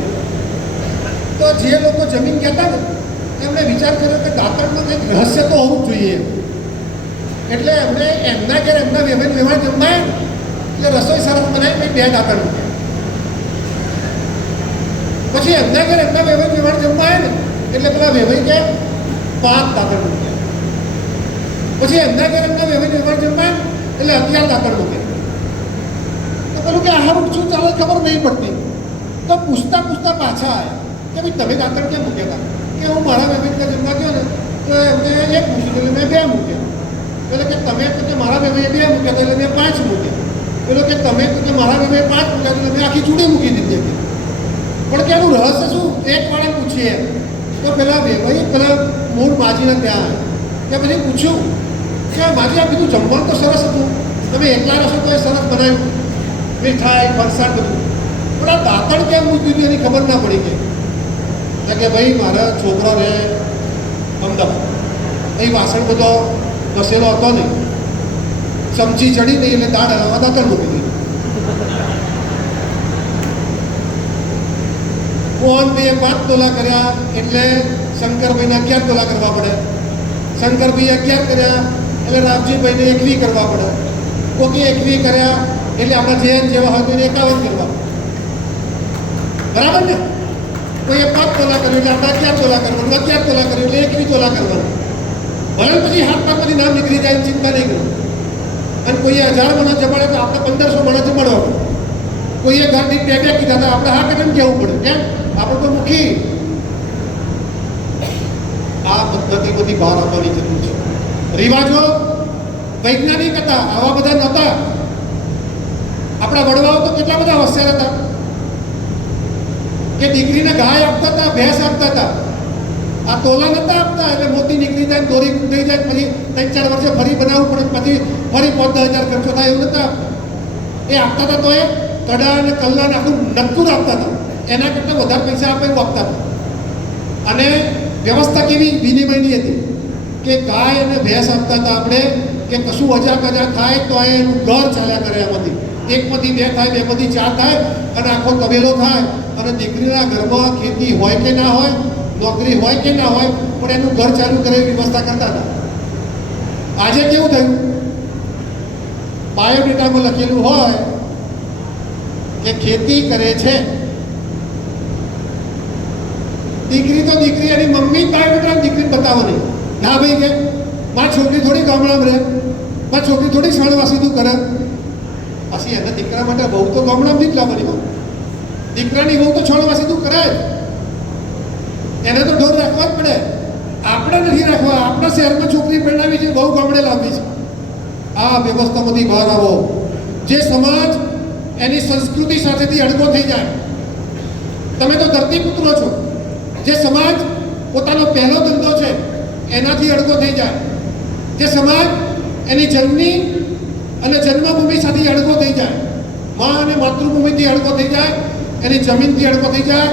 તો જે લોકો જમીન કહેતા ને એમણે વિચાર કર્યો કે દાંતણમાં કંઈક રહસ્ય તો હોવું જ જોઈએ. એટલે એમણે એમના ઘેર એમના વ્યવહાર જમવાય એટલે રસોઈ સરસ બનાવી પછી 2 દાંતણ મૂક્યા. પછી એમના ઘેર એમના વ્યવહાર જમવાય ને એટલે પેલા વ્યવહાર કે 5 દાંતણ મૂક્યા. પછી એમના ઘેર એમના વ્યવહાર જમવાય એટલે 11 દાંતણ મૂક્યા. તો પેલું કે આ શું ચાલે ખબર નહીં પડતી. તો પૂછતા પાછા આવ્યા કે ભાઈ તમે દાંતણ કેમ મૂક્યા હતા? કે હું મારા બેબીને જમવા ગયો ને તો એમને એક મૂક્યું એટલે મેં બે મૂક્યા. પેલો કે તમે કે મારા બેબીએ બે મૂક્યા હતા એટલે મેં 5 મૂક્યા. પેલો કે તમે કે મારા બેબીએ 5 મૂક્યા એટલે મેં આખી ચૂડી મૂકી દીધી હતી. પણ કે એનું રહસ્ય શું? એક વાળા પૂછીએ તો પેલા ભાઈ પેલા મૂળ માજીને ત્યાં કે પછી પૂછ્યું કે માજી આ બધું જમવાનું તો સરસ હતું, તમે એકલા રહેશો તો એ સરસ બનાવ્યું, મીઠાઈ ફરસાણ બધું, પણ આ દાંતણ કેમ મૂકી દીધું એની ખબર ના પડી કે ભાઈ મારા છોકરો રહે અમદાવાદ, એ વાસણ બધો ઘસેલો હતો નહીં, ચમચી ચડી નહીં એટલે દાળ હલાવવા દાંતણ મૂકી દીધું. ફોન બે 5 તોલા કર્યા એટલે શંકરભાઈને 11 તોલા કરવા પડે, શંકરભાઈએ 11 કર્યા એટલે રામજીભાઈને 21 કરવા પડે, કોકી 21 કર્યા એટલે આપણા જૈન જેવા હોય તો એને 51 કરવા, બરાબર ને? કોઈએ 5 તોલા કર્યું એટલે આપણે 11 તોલા કરવાનું, 11 તોલા કર્યું એટલે 21 તોલા કરવાનું. ભલે પછી હાથ પાકમાંથી નામ નીકળી જાય ચિંતા નહીં કરવું. અને કોઈએ 1000 માણસ જમાડે તો આપણે 1500 માણસ જમાડવાનું. કોઈએ ઘરની બે કીધા હતા આપણે હા કેમ કહેવું પડે? કેમ? આપણે તો મુખી. આ પદ્ધતિ બધી બહાર આવવાની જરૂર છે. રિવાજો વૈજ્ઞાનિક હતા, આવા બધા નહોતા. આપણા વડવાઓ તો કેટલા બધા હોશિયાર હતા કે દીકરીને ગાય આપતા હતા, ભેંસ આપતા હતા. આ તોલા નતા આપતા એટલે મોતી નીકળી જાય, દોરી થઈ જાય, પછી 3-4 વર્ષે ફરી બનાવવું પડે, પછી ફરી 5-10,000 ખર્ચો થાય એવું નતા. એ આપતા હતા તો એ કડા અને કલ્લા આખું નક્કુર આપતા હતા, એના કરતાં વધારે પૈસા આપે એવું આપતા હતા. અને વ્યવસ્થા કેવી વિનિમયની હતી કે ગાય અને ભેંસ આપતા હતા આપણે કે કશું અજા કજા થાય તો એનું ઘર ચાલ્યા કરે. એમાંથી 1માંથી 2 થાય, 2માંથી 4 થાય અને આખો તબેલો થાય. અને દીકરીના ઘરમાં ખેતી હોય કે ના હોય, નોકરી હોય કે ના હોય, પણ એનું ઘર ચાલુ કરે એવી વ્યવસ્થા કરતા હતા. આજે કેવું થયું? બાયોડેટામાં લખેલું હોય કે ખેતી કરે છે દીકરી, તો દીકરી એની મમ્મી બાયોડેટા દીકરીને બતાવવાની ના ભાઈ કે મારી છોકરી થોડી ગામડામાં રહે, મારી છોકરી થોડી શણવાસી તું કરે. પછી એના દીકરા માટે બહુ તો ગામડામાંથી જ લાવવાની, દીકરાની બહુ તો છણવાસી તું કરે, એને તો ઢોર રાખવા જ પડે. આપણે નથી રાખવા, આપણા શહેરમાં છોકરી પરણાવી છે, બહુ ગામડે લાવવી છે. આ વ્યવસ્થામાંથી બહાર આવો. જે સમાજ એની સંસ્કૃતિ સાથેથી અડગો થઈ જાય. તમે તો ધરતીપુત્રો છો. જે સમાજ પોતાનો પહેલો ધંધો છે એનાથી અડગો થઈ જાય, જે સમાજ એની જન્મી અને જન્મભૂમિ સાથે અડગો થઈ જાય, મા અને માતૃભૂમિથી અડગો થઈ જાય, એની જમીનથી અડગો થઈ જાય,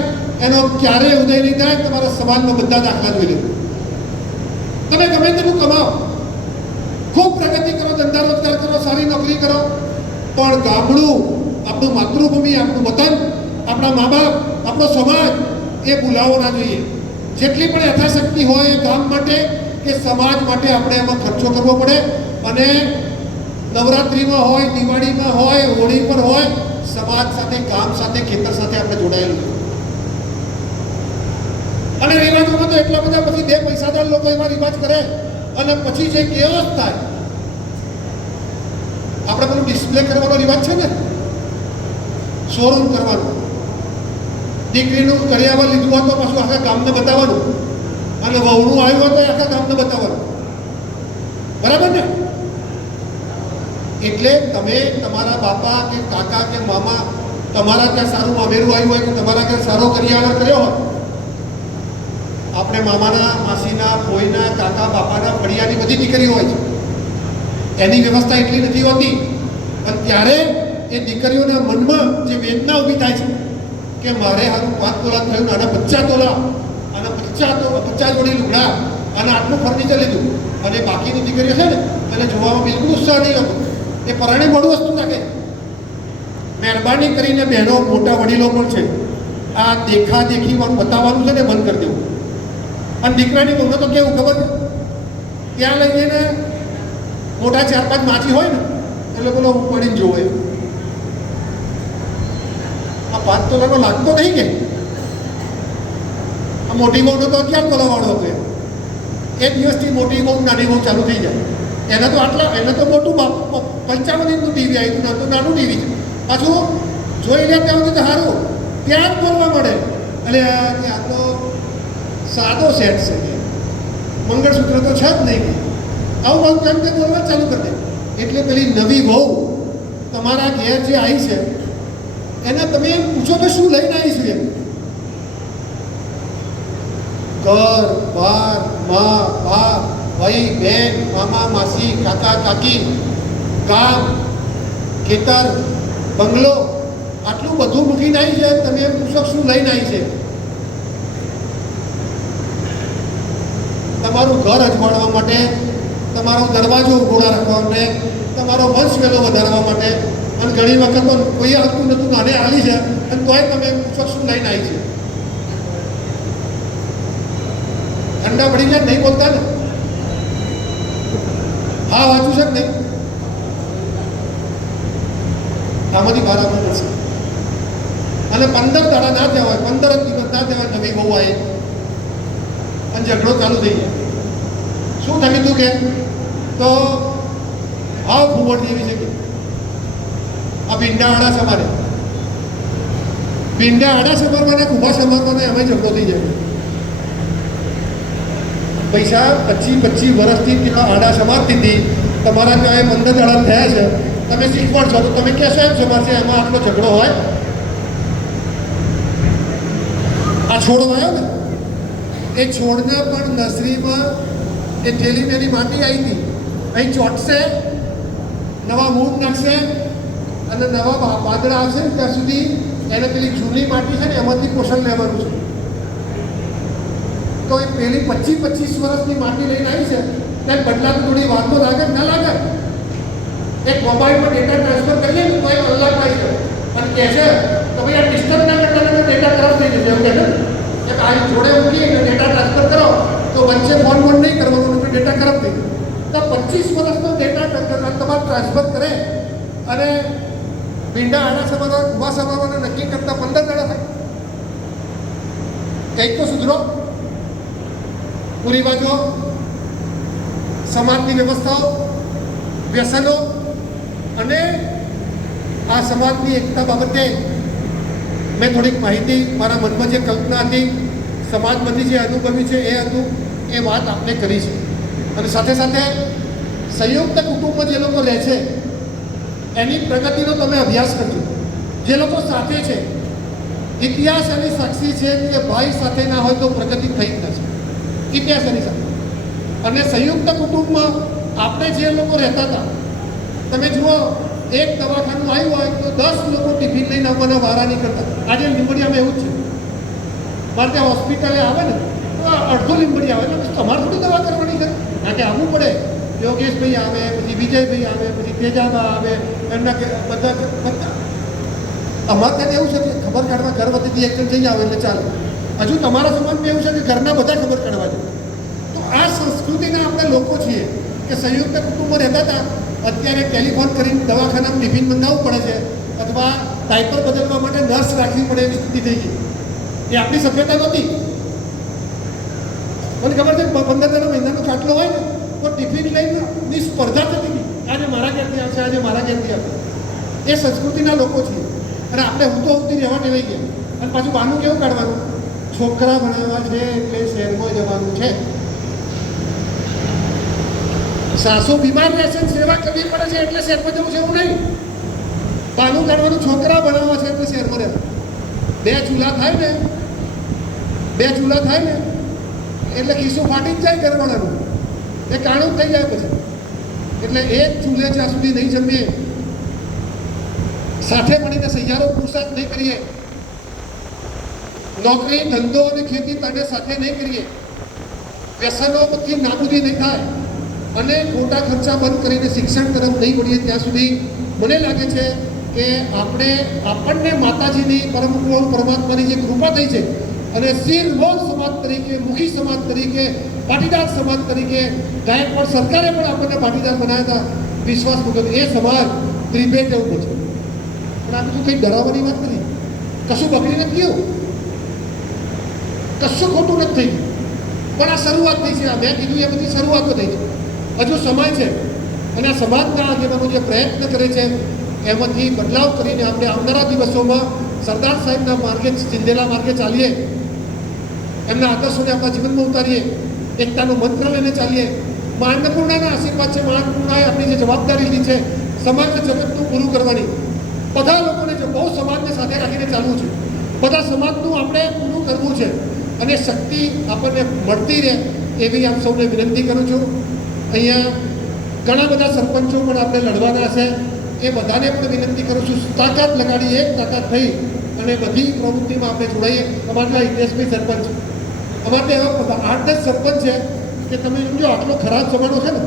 એનો ક્યારેય ઉદય નહીં થાય. તમારા સમાજમાં બધા દાખલા જોઈ લો. તમે ગમે તેટલું કમાઓ, ખૂબ પ્રગતિ કરો, ધંધા રોજગાર કરો, સારી નોકરી કરો, પણ ગામડું, આપણું માતૃભૂમિ, આપણું વતન, આપણા મા બાપ, આપણો સમાજ એ ભૂલાવો ના જોઈએ. જેટલી પણ યથાશક્તિ હોય એ ગામ માટે કે સમાજ માટે આપણે એમાં ખર્ચો કરવો પડે. અને નવરાત્રિમાં હોય, દિવાળીમાં હોય, હોળી પર હોય, સમાજ સાથે, ગામ સાથે, ખેતર સાથે આપણે જોડાયેલું છે. અને રિવાજોમાં તો એટલા બધા પછી 2 પૈસાદાર લોકો એમાં રિવાજ કરે અને પછી જે કેઓસ થાય. આપણે પેલું ડિસ્પ્લે કરવાનો રિવાજ છે ને, શોરૂમ કરવાનું. દીકરીનું કરિયાવર લીધું હોય તો પાછું આખા ગામને બતાવવાનું, અને વહુનું આવ્યું હોય તો આખા ગામને બતાવવાનું, બરાબર ને? એટલે તમે તમારા બાપા કે કાકા કે મામા, તમારા ત્યાં સારું મામેરું આવ્યું હોય કે તમારા ત્યાં સારો કરિયાવર કર્યો હોય, આપણે મામાના, માસીના, ફોઈના, કાકા બાપાના ફળિયાની બધી દીકરીઓ હોય છે. એની વ્યવસ્થા એટલી નથી હોતી. અને ત્યારે એ દીકરીઓના મનમાં જે વેદના ઊભી થાય છે કે મારે હારું 5 તોલા થયું, આના 50 તોલા, આના 50 જોડી લુગડા, અને આટલું ફર્નિચર લીધું, અને બાકીની દીકરીઓ છે ને એને જોવામાં બિલકુલ ઉત્સાહ નહીં હતો. એ પરણે મોડું વસ્તુ નાખે. મહેરબાની કરીને બહેનો, મોટા વડીલો પણ છે, આ દેખાદેખીવાળું બતાવવાનું છે ને બંધ કરી દેવું. અને દીકરાની બહુને તો કેવું ખબર છે, ત્યાં લઈ જઈને મોટા 4-5 માછી હોય ને એટલે પેલો ઉપાડીને જોવે. આ 5 તોલાનો લાગતો નહીં કે આ મોટી બહુનો તો 11 તોલાવાળો હતો. એ દિવસથી મોટી બહુ, નાની બહુ ચાલુ થઈ જાય. એને તો મોટું 55 ઇંચનું ટીવી આવ્યું, તો નાનું ટીવી છે. પાછું જોઈ લે ત્યાં સુધી તો સારું, ત્યાં જ બોલવા મળે એટલે આ તો સાદો સેટ છે કે મંગળસૂત્ર તો છે જ નહીં કે આવું આવું કેમ કે બોલવા ચાલુ કરી દે. એટલે પેલી નવી વહુ તમારા ઘેર જે આવી છે એને તમે એમ પૂછો કે શું લઈને આવીશું એમ. ઘર બાર મા બાપ ભાઈ બહેન મામા માસી કાકા કાકી ગામ ખેતર બંગલો આટલું બધું મૂકીને આવી છે. તમે એમ પૂછો શું લઈને આવી છે. તમારું ઘર અજમાડવા માટે, તમારો દરવાજો ઉઘોડા રાખવા માટે, તમારો વંશ વેલો વધારવા માટે, અને ઘણી વખત તો કોઈ આવતું નતું નાને આલી છે અને તોય તમે એમ પૂછો શું લઈને આવી છે. ઠંડા પડી જાય નહીં બોલતા ને. હા વાંચું છે કે નહીં? આમાંથી બહાર આવવું પડશે. અને 15 દાડા ના થયા હોય, 15 દિવસ ના થયા હોય નવી બહુ આવી અને ઝઘડો ચાલુ થઈ જાય. શું થયું તું કે તો હાવ ફૂવડ જેવી છે કે આ ભીંડા આડા સમારે, ભીંડા આડા સમારવાના ઊભા સમારવાના એમાં ઝઘડો થઈ જાય. પૈસા 25 વર્ષથી ત્યાં આડા સમારતી હતી, તમારા ત્યાં 15 દાડા થયા છે, તમે શીખવાડશો તો તમે કહેશો એમ સમારશે, એમાં આટલો ઝઘડો હોય. આ છોડ આવ્યો ને એ છોડને પણ નર્સરીમાં એ થેલી મેલી માટી આવી હતી, અહીં ચોટશે, નવા મૂળ નાખશે અને નવા પાંદડા આવશે ને ત્યાં સુધી એને પેલી જૂની માટી છે ને એમાંથી પોષણ લેવાનું છે. તો એ પેલી 25 વર્ષની માટી લઈને આવી છે ત્યારે બદલા થોડી વાર તો લાગે ના લાગે. એક મોબાઈલમાં ડેટા ટ્રાન્સફર કરીએ ને તો એક કલાક આવી જાય અને કહે છે તો ભાઈ આ ડિસ્ટર્બ ના કરતા ડેટા ખરાબ થઈ જશે. એવું કહે છે કે આ જોડે મૂકી અને ડેટા ટ્રાન્સફર કરો તો વચ્ચે ફોન નહીં કરવાનો, ડેટા ખરાબ થઈ ગયો. તો 25 વર્ષનો ડેટા તમારે ટ્રાન્સફર કરે અને ભીંડા આડા સમારવા ઊભા સમારવાને નક્કી કરતા 15 દાડા થાય. કંઈક તો સુધરો. પૂરી બાજુ સમાજની વ્યવસ્થાઓ, વ્યસનો અને આ સમાજની એકતા બાબતે મેં થોડીક માહિતી મારા મનમાં જે કલ્પના હતી, સમાજમાંથી જે અનુભવી છે એ હતું, એ વાત આપણે કરી છે. અને સાથે સાથે સંયુક્ત કુટુંબમાં જે લોકો રહે છે એની પ્રગતિનો તમે અભ્યાસ કરજો. જે લોકો સાથે છે, ઇતિહાસ એની સાક્ષી છે કે ભાઈ સાથે ના હોય તો પ્રગતિ થઈ જ નથી. ઇતિહાસ એની સાથે. અને સંયુક્ત કુટુંબમાં આપણે જે લોકો રહેતા હતા, તમે જુઓ એક દવાખાનું આવ્યું હોય તો 10 લોકો ટિફિન લઈને આવવાના વારા નહીં કરતા. આજે લીંબડીયામાં એવું જ છે. મારે ત્યાં હોસ્પિટલે આવે ને તો અડધો લીંબડી આવે એટલે તમારે થોડી દવા કરવાની છે. કારણ કે આવવું પડે. યોગેશભાઈ આવે, પછી વિજયભાઈ આવે, પછી તેજાબા આવે, એમના બધા અમારે ત્યાં એવું છે કે ખબર કાઢવા ઘર વતીથી એક જણ જઈ આવે એટલે ચાલે. હજુ તમારા સમાજમાં એવું છે કે ઘરના બધા ખબર કાઢવા છે. તો આ સંસ્કૃતિના આપણે લોકો છીએ કે સંયુક્ત કુટુંબમાં રહેતા હતા. અત્યારે ટેલિફોન કરીને દવાખાનામાં ટિફિન મંગાવવું પડે છે અથવા ડાયપર બદલવા માટે નર્સ રાખવી પડે એવી સ્થિતિ થઈ ગઈ. એ આપણી સભ્યતા નહોતી. મને ખબર છે 15 મહિનાનો ખાટલો હોય ને તો ટિફિન લઈને સ્પર્ધા થતી હતી. આજે મારા ઘેરથી આવશે, આજે મારા ઘેરથી આવશે. એ સંસ્કૃતિના લોકો છીએ. અને આપણે હું તો ઉતી રહેવા ટેવાઈ ગયા. અને પાછું બહારનું કેવું કાઢવાનું, છોકરા ભણાવવા છે એટલે શહેરમાં જવાનું છે. સાસુ બીમાર રહેશે, સેવા કરવી પડે છે એટલે શહેરમાં જવું છે એવું નહીં. બહારનું કાઢવાનું, છોકરા ભણાવવા છે એટલે શહેરમાં રહેવાનું. બે ચૂલા થાય ને એટલે ખિસ્સું ફાટી જ જાય ઘરવાળાનું. એ કાણું થઈ જાય પછી. એટલે એક ચૂલે જ્યાં સુધી નહીં જમીએ, સાથે મળીને સહિયારો પુરુષાર્થ નહીં કરીએ, નોકરી ધંધો અને ખેતી તને સાથે નહીં કરીએ, વ્યસનોથી નાબૂદી નહીં થાય અને ખોટા ખર્ચા બંધ કરીને શિક્ષણ તરફ નહીં વળીએ ત્યાં સુધી મને લાગે છે કે આપણને માતાજીની પરમ પરમાત્માની જે કૃપા થઈ છે અને શિરમોર સમાજ તરીકે, મુખી સમાજ તરીકે, પાટીદાર સમાજ તરીકે, ગાયકવાડ સરકારે પણ આપણને પાટીદાર બનાવ્યા હતા વિશ્વાસ મુજબ. એ સમાજ ત્રિભેદ એવું છે. પણ આ બધું કંઈ ડરાવવાની વાત નથી. કશું બગડી નથી ગયું, કશું ખોટું નથી થઈ ગયું. પણ આ શરૂઆત થઈ છે. મેં કીધું એ બધી શરૂઆતો થઈ છે. હજુ સમય છે અને આ સમાજના આગેવાનો જે પ્રયત્ન કરે છે એમાંથી બદલાવ કરીને આપણે આવનારા દિવસોમાં સરદાર સાહેબના માર્ગે, ચિંદેલા માર્ગે ચાલીએ, એમના આદર્શોને આપણા જીવનમાં ઉતારીએ, એકતાનો મંત્ર લઈને ચાલીએ. મા અન્નપૂર્ણાના આશીર્વાદ છે. મા અન્નપૂર્ણાએ આપણી જે જવાબદારી લીધી છે સમાજ જગતનું પૂરું કરવાની, બધા લોકોને જો બહુ સમાજને સાથે રાખીને ચાલવું છે, બધા સમાજનું આપણે પૂરું કરવું છે અને શક્તિ આપણને મળતી રહે એવી આપ સૌને વિનંતી કરું છું. અહીંયા ઘણા બધા સરપંચો પણ આપણે લડવાના છે, એ બધાને પણ વિનંતી કરું છું, તાકાત લગાડી, એક તાકાત થઈ અને બધી પ્રવૃત્તિમાં આપણે જોડાઈએ. અમારા હિતેશભાઈ સરપંચ, અમારે એવા 8-10 સરપંચ છે કે તમે સમજો આટલો ખરાબ જમાનો છે ને,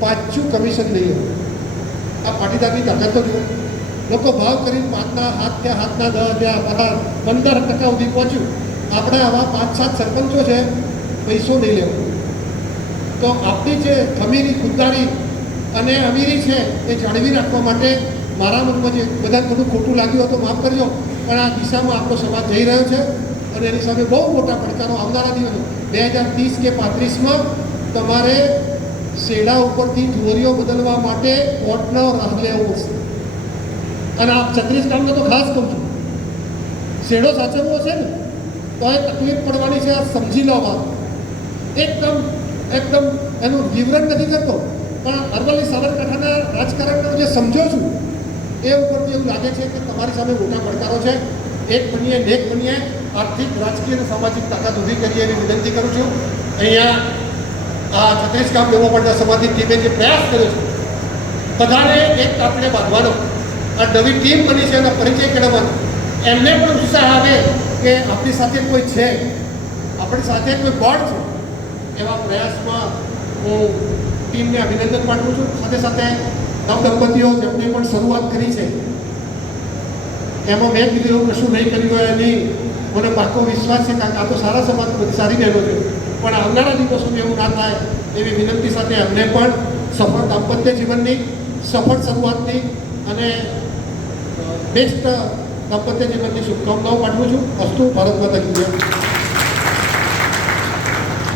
પાછું કમિશન નહીં હોય. આ પાટીદારની તાકાત તો જુઓ, લોકો ભાવ કરીને 5ના 7 થયા, 7ના 10 થયા, 15% સુધી પહોંચ્યું. આપણે આવા 5-7 સરપંચો છે, પૈસો નહીં લેવો. તો આપણી જે ખમીરી, ખુદદારી અને અમીરી છે એ જાળવી રાખવા માટે મારા મનમાં જે બધા થોડું ખોટું લાગ્યું હોય તો માફ કરજો, પણ આ દિશામાં આપણો સમાજ જઈ રહ્યો છે અને એની સામે બહુ મોટા પડકારો આવનારા દિવસો 2030 કે 35માં તમારે શેડા ઉપરથી ઢોરીઓ બદલવા માટે વોટનો રાહ લેવો પડશે. અને આ 36 ગામને તો ખાસ કહું છું, શેડો સાચવવો છે ને તો એ તકલીફ પડવાની છે, આ સમજી લો વાત. એકદમ એનું વિવરણ નથી કરતો, પણ અરવલ્લી સાબરકાંઠાના રાજકારણનો જે સમજો છું એ ઉપરથી એવું લાગે છે કે તમારી સામે મોટા પડકારો છે. એક બનીએ, નેક બનીએ, આર્થિક, રાજકીય અને સામાજિક તાકાત ઊભી કરીએ એવી વિનંતી કરું છું. અહીંયા આ 36 ગામ ડેવલપમેન્ટ સમાજની ટીમે જે પ્રયાસ કર્યો છે, બધાને એક આપણે બાંધવાનો, આ નવી ટીમ બની છે એનો પરિચય કરાવવાનો, એમને પણ ઉત્સાહ આવે કે આપણી સાથે કોઈ છે, આપણી સાથે કોઈ બળ છે. એવા પ્રયાસમાં હું ટીમને અભિનંદન પાઠવું છું. સાથે સાથે નવદંપતીઓ જેમને પણ શરૂઆત કરી છે, એમાં મેં કીધું એવું કશું નહીં કર્યું હોય નહીં, મને પાક્કો વિશ્વાસ છે, કારણ કે આ તો સારા સમાજ બધી સારી બહેનો છે, પણ આવનારા દિવસોમાં એવું ના થાય એવી વિનંતી સાથે અમને પણ સફળ દાંપત્ય જીવનની, સફળ શરૂઆતની અને બેસ્ટ દાંપત્ય જીવનની શુભકામનાઓ પાઠવું છું. અસ્તુ. ભારત માતા કી જય.